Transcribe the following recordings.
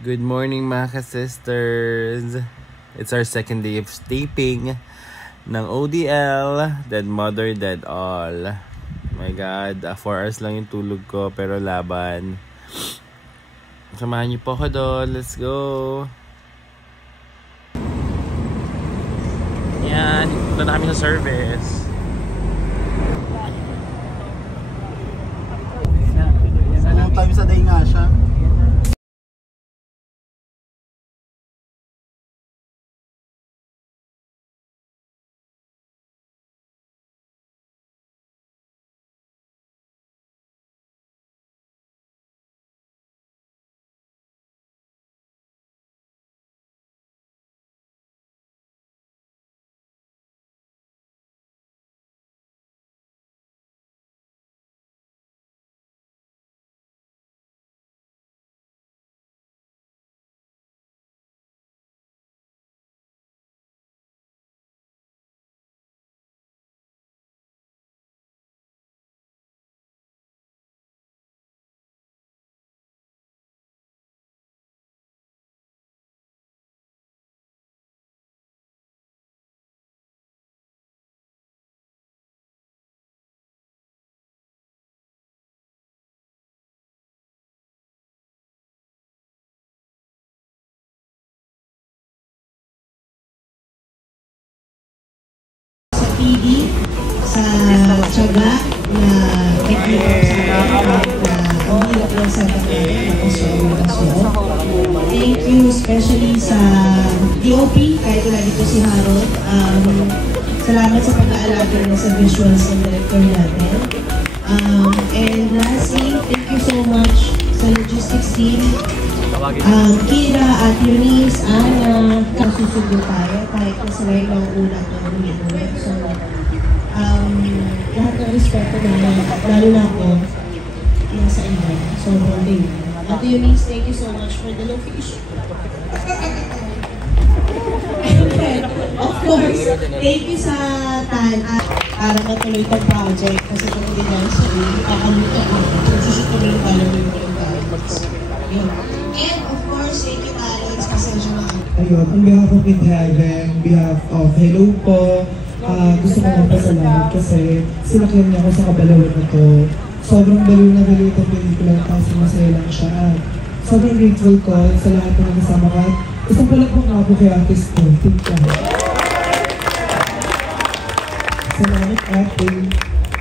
Good morning mga ka-sisters! It's our second day of taping ng ODL, Dead Mother, Dead All. Oh my God, 4 hours lang yung tulog ko pero laban. Samahan niyo po ako doon, let's go! Yan, punta na kami sa service. Time sa day nga siya. PD sa tiyaga na nag-iwag sa akin na ang hirap lang sa Thank you especially sa DOP, kahit wala dito si Harold. Salamat sa pag-aalaga na sa visuals ng director natin. And lastly, thank you so much sa logistics team. Kira, at Eunice, Ana, kasusundo tayo kahit na sila yung mga ulat na ulit-ulit. So, lahat ng respeto na lalo na ako nasa inyo. So, thank you. At Eunice, thank you so much for the location. Of course, thank you sa TAN para matuloy itong project kasi kung hindi na siya, ipakaluto ko. Susutuloy yung following ko yung guidance. And of course, thank you Talents, pasensya na ako. Ayun, on behalf of Kid Heaven, on behalf of Hello po, gusto ko magpasalamat kasi sinakyan niya ako sa kabalawan na to. Sobrang baliw na baliw itong pelikula kasi masaya lang siya. Sobrang grateful ko sa lahat ng kasama ka. Isang palakpak nga po kay artist ko, Tika. Salamat ate.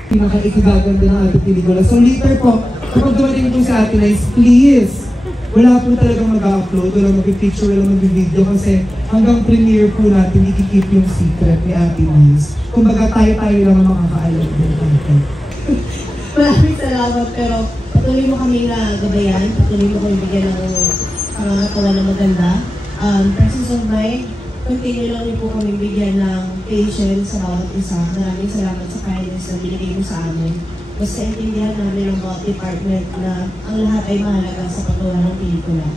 Pinaka-ikagaganda ng ating pelikula. So later po, kapag dumating po sa atin guys, please, wala po talagang mag-upload, wala mag-picture, wala mag-video kasi hanggang premiere po natin ikikip yung secret ni Ate Liz. Kumbaga tayo-tayo lang ang makakaalam din natin. Maraming salamat pero patuloy mo kami na gabayan, patuloy mo kami bigyan ng pangangatawa na maganda. Presence of mind, continue lang po kami bigyan ng patience sa bawat isa. Maraming salamat sa kindness na binigay mo sa amin. Basta intindihan namin ang mga department na ang lahat ay mahalaga sa paggawa ng pelikula.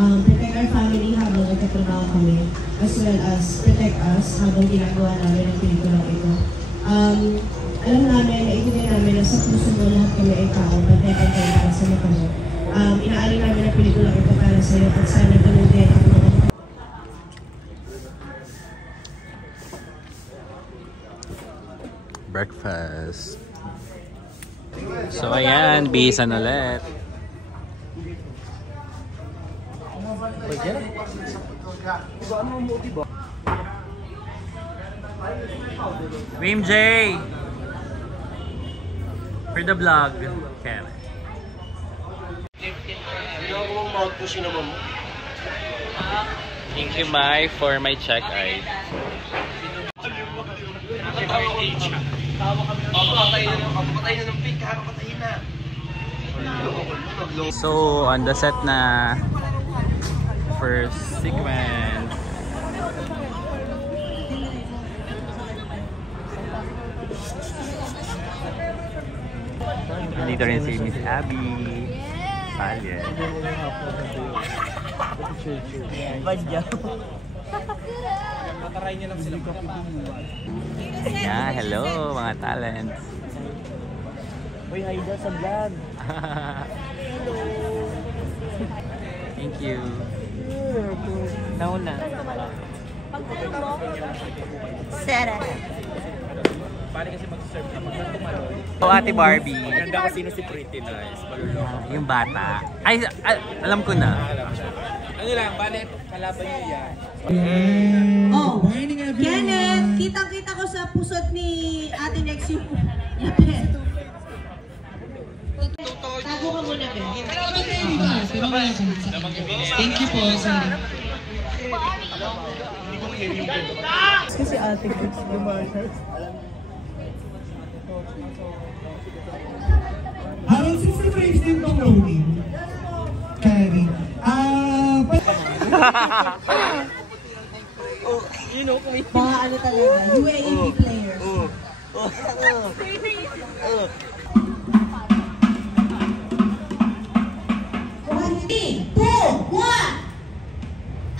Protect our family habang nagkatrabaho kami, as well as protect us habang ginagawa namin ang pelikula ito. Alam namin, naiintindihan namin na sa puso mo lahat kami ay tao, pantay-pantay para sa mata mo. Inaalin namin ang pelikula ito para sa iyo at sana ganun din ang mga Breakfast. So ayan, bihisan ulit. Wim J! For the vlog. Kaya. Thank you, Mai, for my check eye. So, on the set na first sequence. Nandito rin si Miss Abby. Salye. Yeah, hello mga talents. Uy, hi daw sa vlog. Thank you. Nauna. Sarah. Pare kasi mag-serve ka pag tumalon. Oh, Ate Barbie. Ganda ko sino si Pretty Nice. Yung bata. Ay, alam ko na. Ano lang, bale, kalaban niyo yan. Oh, Kenneth, kitang-kita ko sa pusot ni Ate Nex yung lapit. Tago ka muna, Ben. Thank you po, sir. Kasi Ate Nex lumakas. Around 60 frames din itong loading. Carry. Mga ano talaga, UAAP players.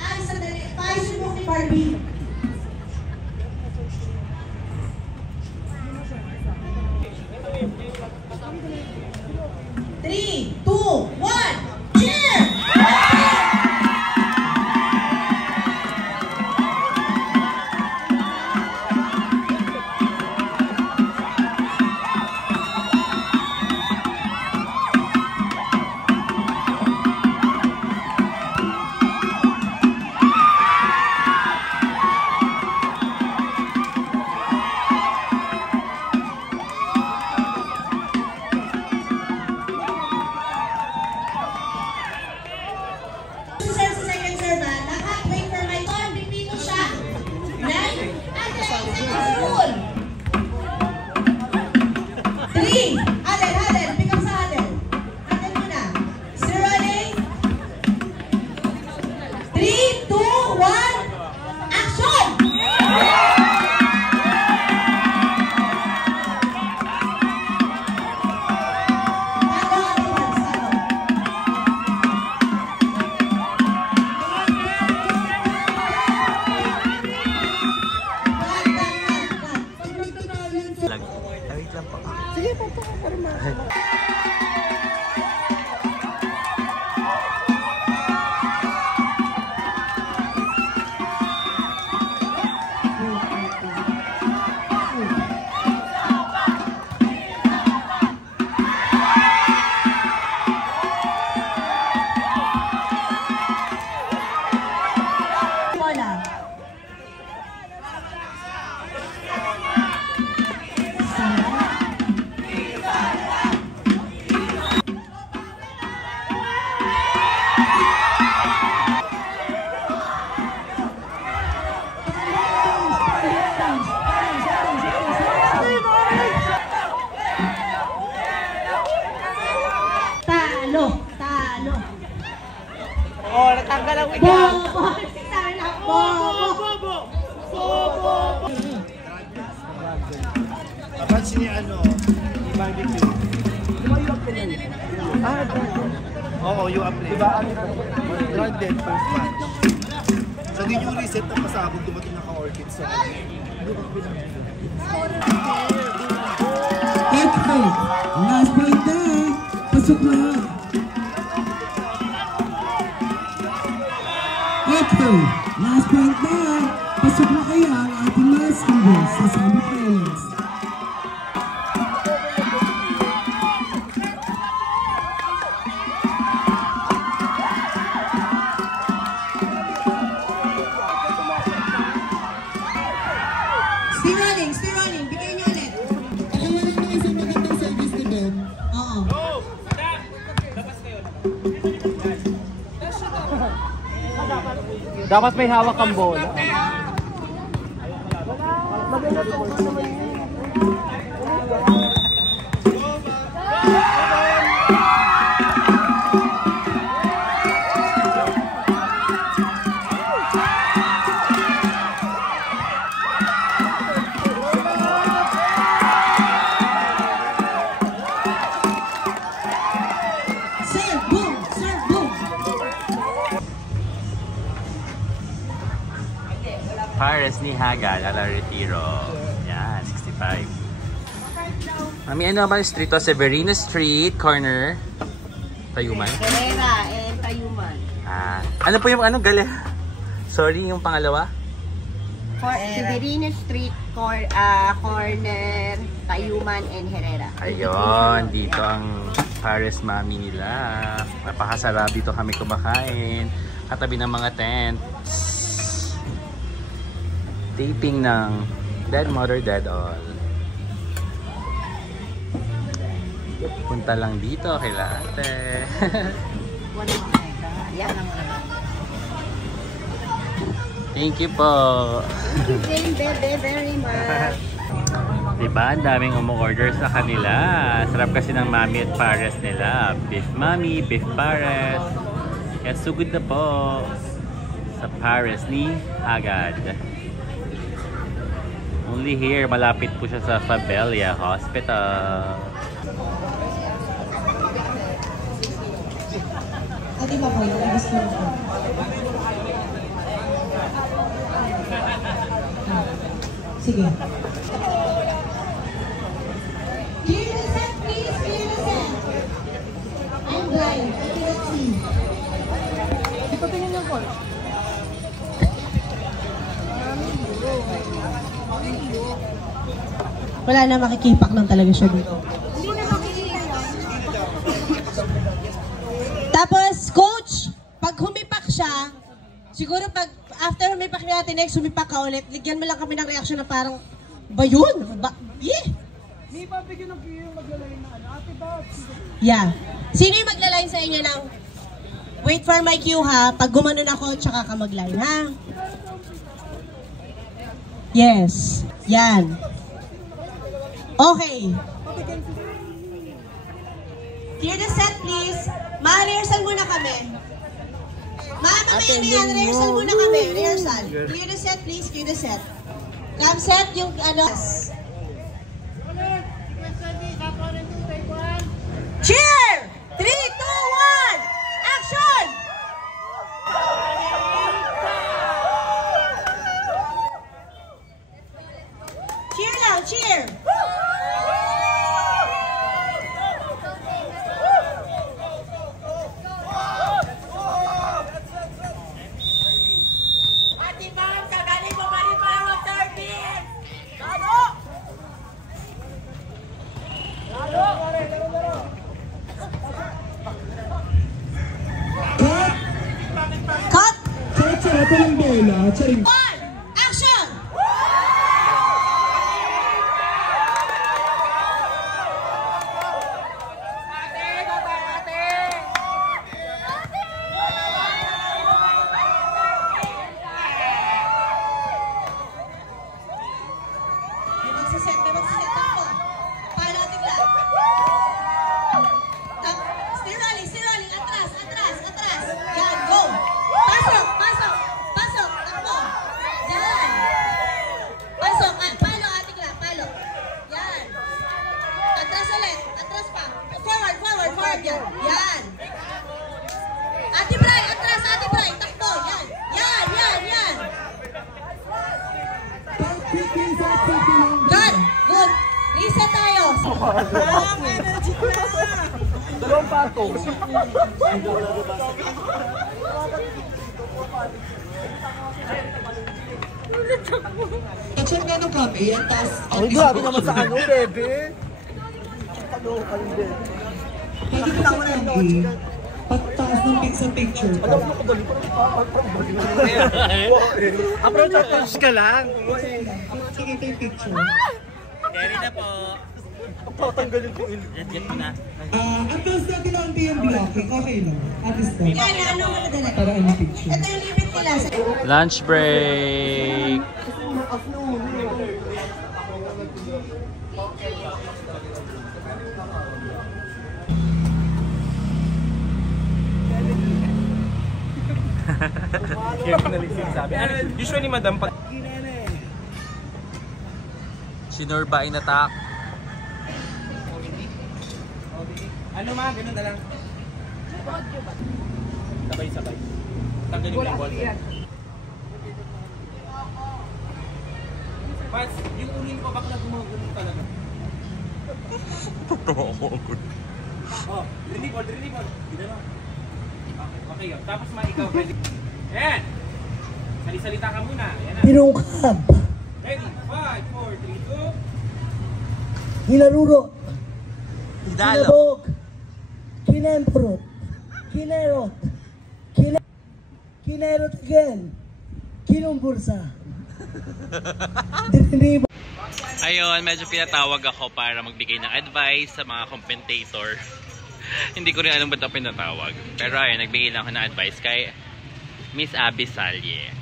Ay, sandali. Paisip mo si Barbie. Three, two, one, cheer! Oh, natanggal ang wika. Dapat sini ano, i-barbecue. Oo, you apply. Diba? Branded first match. So, din yung reset na pasabog dumating na ka-orchid sa Okay, last point na. Pasok na. Okay, last point na. Pasok na kaya ang ating mga students sa Sabi Players. Still running. Bigay niyo ulit. Ako wala na isang magandang service ni Ben. Oo. Dapat may hawak kang bola. Pares ni Hagal, ala Retiro. Yan, 65. Mami, ano naman street to? Severino Street, corner. Tayuman? Herrera and Tayuman. Ano po yung gali? Sorry, yung pangalawa? Severino Street, corner, Tayuman and Herrera. Ayun, dito ang Pares Mami nila. Napakasarap dito kami kumakain. Katabi ng mga tents. Taping ng Dead Mother, Dead All. Punta lang dito kay Ate. Yan ang Thank you po. Thank you very much. Diba, ang daming umu-order sa kanila. Sarap kasi ng Mami at Pares nila. Beef Mami, Beef Pares. Kaya sugod na po sa Pares ni Agad. Only here, malapit po siya sa Fabelia Hospital. Ate ba po, labas ko na po. Sige. Clear the set, please. Clear the set. I'm blind. I cannot see. Hindi ko tingin yung call. Wala na, makikipak lang talaga siya dito. Tapos, coach, pag humipak siya, siguro pag after humipak natin next, humipak ka ulit, ligyan mo lang kami ng reaction na parang, ba yun? May babigyan ng yung magla-line na ano? Ate ba? Yeah. Sino yung magla-line sa inyo ng, wait for my cue ha, pag gumanon ako, tsaka ka mag-line ha? Yes. Yan. Okay. Clear the set please. Ma-rehearsal muna kami. Mamaya yan, rehearsal muna kami. Rehearsal. Clear the set please, clear the set. Cam set yung ano. Cheer! 3, 2, 1! Action! Cheer lang, cheer! Cut! Ito ng bola. Charing. Action! May magsiset ako. Paano natin lahat? Steer rolling. Atras. Yan, go! Pasok! Takbo! Yan! Pasok! Palo, ating lang, palo. Yan! Atras ulit! Atras pa! Forward! Yan! Ate Bray! Atras! Takbo! Yan! Good! Reset tayo! Dalawang patong. Check na nung kami, yan tas... Ay, grabe naman sa ano, bebe. Ano, bebe. Pwede ko sa kami, pagtaas ng sa picture. Alam mo ko dali pa approach ka lang. Nakikita yung picture. Ready na po. Patanggalin ko ilong. Get mo na. At tapos natin ang yung blocking, okay lang. At least na. Yan, ano madali? Para ano picture. Ito yung limit nila. Lunch break. Usually, madam, pag... Sinorba in attack. Ano ma? Ganun na lang. Sabay. Tanggalin mo yung ball. Mas, yung unin ko bakla gumagulong talaga. Totoo ako. Oh, dribble. Gina na. Okay yun. Tapos ikaw ready. Ayan! Salisalita ka muna. Ayan na. Pinungkab, Ready? 5, 4, 3, 2. hinarurot, Hidalo. hinabog, kinemprot, kinerot, kinerot again, kinumbulsa. Dininiba. Ayun, medyo pinatawag ako para magbigay ng advice sa mga commentator. Hindi ko rin alam ba't ako pinatawag. Pero ayun, nagbigay lang ako ng advice kay Miss Abby Salye.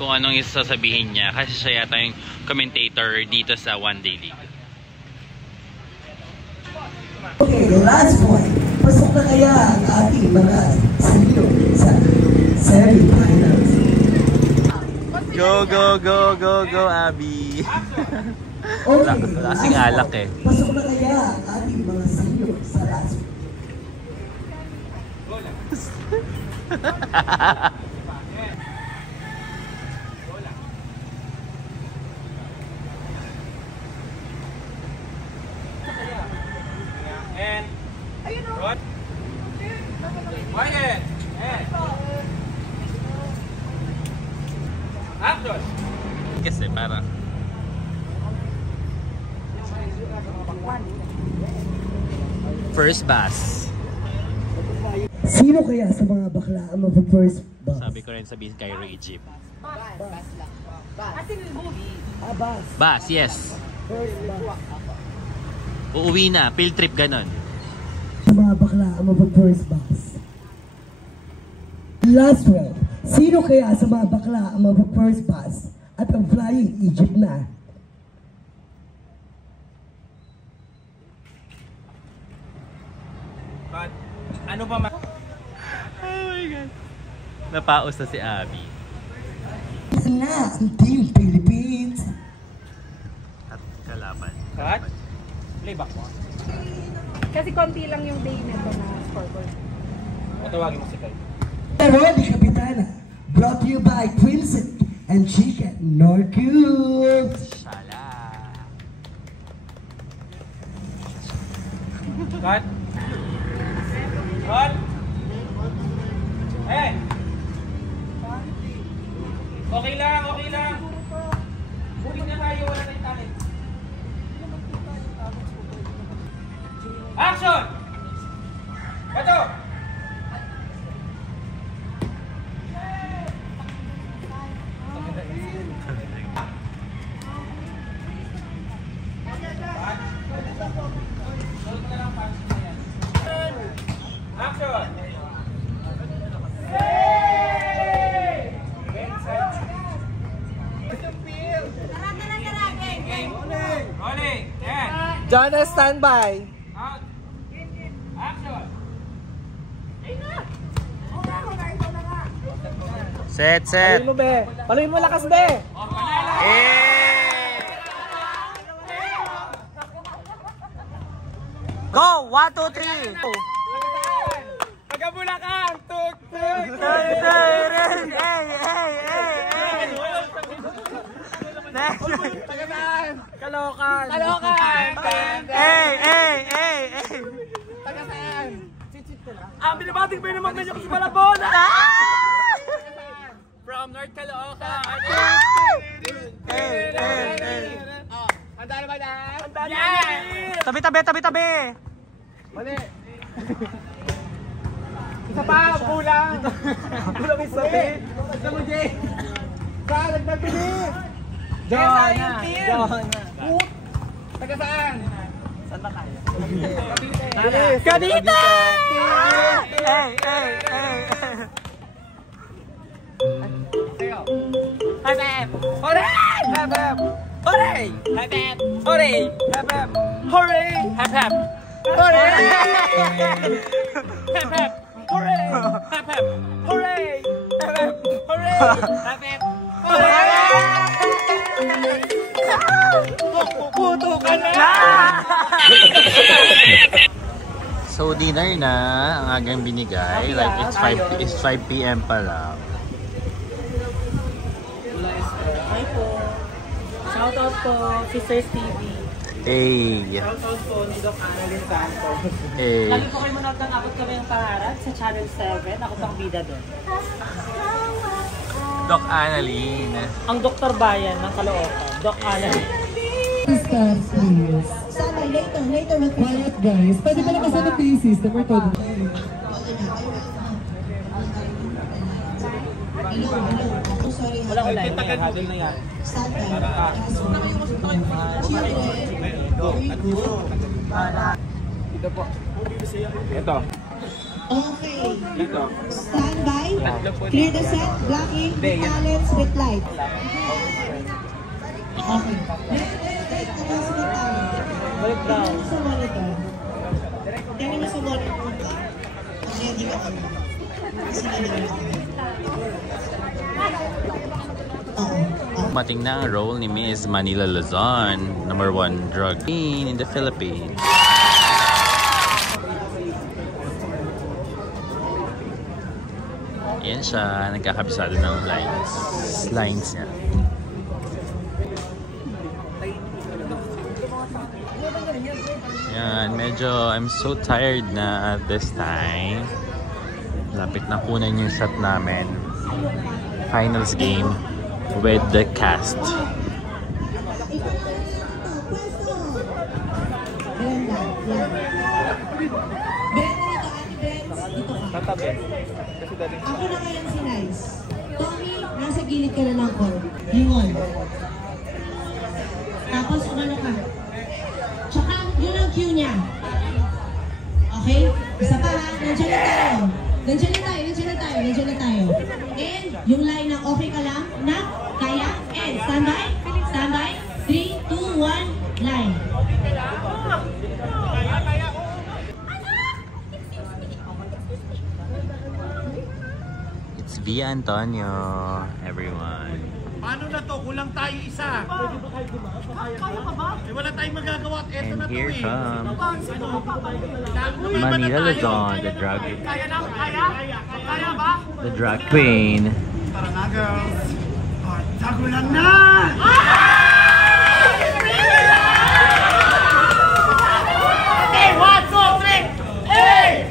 Kung anong isasabihin niya. Kasi siya yata yung commentator dito sa One Day League. Okay, last point. Pasok na kaya ang ating mga senior sa semi-finals. Go, go, go, go, go, Abby! Okay, Lasing alak eh. pasok na kaya ang ating mga senior sa last point. And Rod. Quiet. And action. Kasi parang first pass. Sino kaya sa mga bakla ang mag-first bus? Sabi ko rin sabihin kay Egypt. Bus. Bus, yes. First bus. Uuwi na, field trip ganon. Sa mga bakla ang mag-first bus. Last round. Sino kaya sa mga bakla ang mag-first bus at ang flying Egypt na? But ano ba Oh my God. Napaus na si Abby. Na ang Team Philippines. At kalaban. Cut? Playback mo. Kasi konti lang yung day nito na scoreboard. Matawagin mo si Kai. Ready, Kapitana. Brought to you by Quincy and Chicken Norcube. Shala. Cut. Cut. Hey! Okay lang, okay lang. Buking na tayo, wala tayong talent. Action! Bato! Action! Rolling! Yan! Jonah, standby. Out! Action! Set, set. Mo, be. Paluin mo lakas, be. Go! 1, 2, 3! Pagkabulakan! Tuk! Tuk! Kalokan! Kalokan! Tagasaan! Ang binabating pa naman medyo kasi Malabon! From North Caloocan! Handa na ba na? Handa na! Tabi, tabi, tabi, tabi! Mali! Isa pa! Kulang! Kulang yung sabi! Isa mo, Jay! Saan? Nagpagbilis! Johanna! Johanna! Taga saan? Saan ba tayo? Cavite! Cavite! Hey, hey, hey! Hep! Hooray! Hep! Hep! Hooray! Hep! Hep! Hooray! Hep! Hep! Hooray! Hep! Hep! Hooray! Hep! Hep! Hooray! Hep! Hep! Hooray! Hep! Hep! Hooray! Hep! Hep! Hooray! Puto ka na! So dinner na ang agang binigay. Like it's 5 PM pa lang. Hi po. Shoutout po, Sisters TV. Shoutout po ni Doc Annalyn Santos. Lagi po kayo manood ng Abot Kami ang Pangarap sa Channel 7. Ako pang bida doon. Doc Annalyn. Ang Dr. Bayan ng Caloocan. Doc Annalyn. Stars, please. Sana, later. Quiet, guys. Pwede ba naman sa thesis na we're told? Sorry, Wala ko lang. Hadol na yan. Ito po. Ito. Okay. Stand by. Clear the set. Black ink with talents with light. Okay. Balik down. Sa monitor. Tingnan mo sa monitor. Ready ka kami. Kasi nalala kami. Mating na ang role ni Miss Manila Luzon, #1 drug queen in the Philippines. Yan siya, nagkakabisado ng lines niya. Yan, medyo I'm so tired na at this time. Lapit na kunan yung shot namin. Finals game with the cast. Tatabi. Ako na ngayon si Nice. Tommy, nasa gilid ka na ng court. Lingon. Tapos umano ka. Tsaka yun ang cue niya. Okay? Isa pa ha. Nandiyan na tayo. And yung line ng okay ka lang, na, kaya, and standby. 3, 2, 1, line. It's Via Antonio, everyone. Paano na to? Kulang tayo isa. Wala tayong magagawa at eto na And to here eh. comes Manila Luzon, the drag queen. Tara na girls. Tagulan na! Okay, 1, 2, 3! Hey!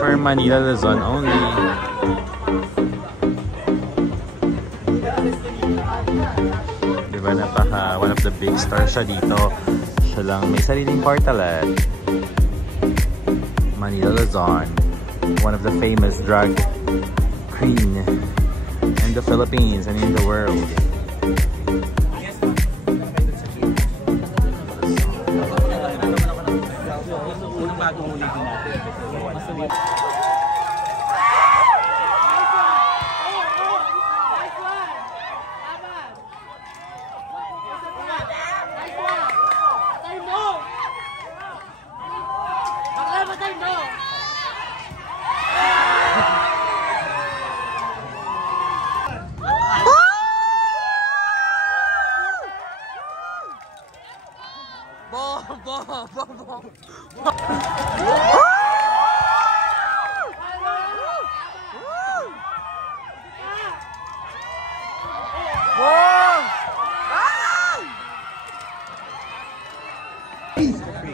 For Manila Luzon only. Diba one of the big stars siya dito. Siya lang may sariling portalet. Manila Luzon, one of the famous drag queen in the Philippines and in the world.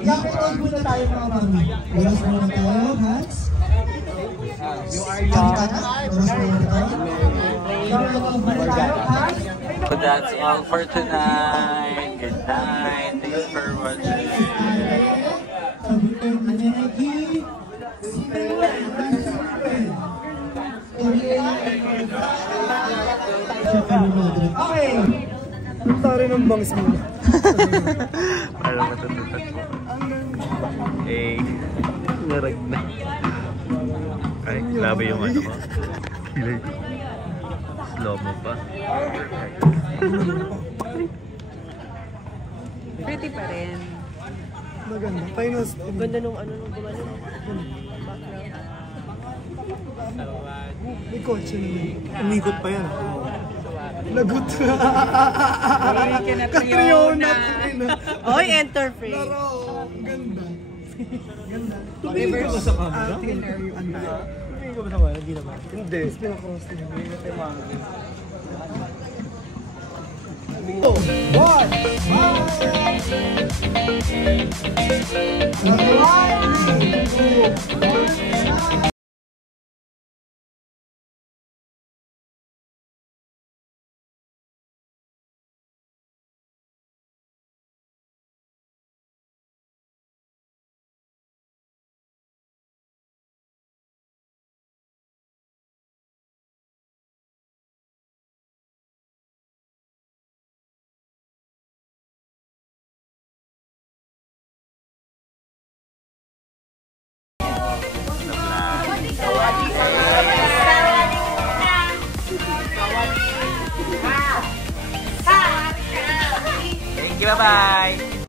Lapit muna tayo mga mami. Oras muna tayo, hands. So that's all for tonight. Good night. Thanks for watching. Okay. Sorry ng bangs mo. Parang matututot mo. Eh, narag na. Ay, grabe yung ano mo. Slow mo pa. Pretty pa rin. Maganda. Finals. Ganda nung ano nung gumano. May kotse naman. Umikot pa yan. Lagot. Katriona. Oy, enter frame. Laro. Ganda. Ganda. Tumingin ka ba sa camera? Hindi ko ba naman? Hindi naman. Hindi. Pinaka-cross din. Hindi na tayo mga. Thank you, bye-bye.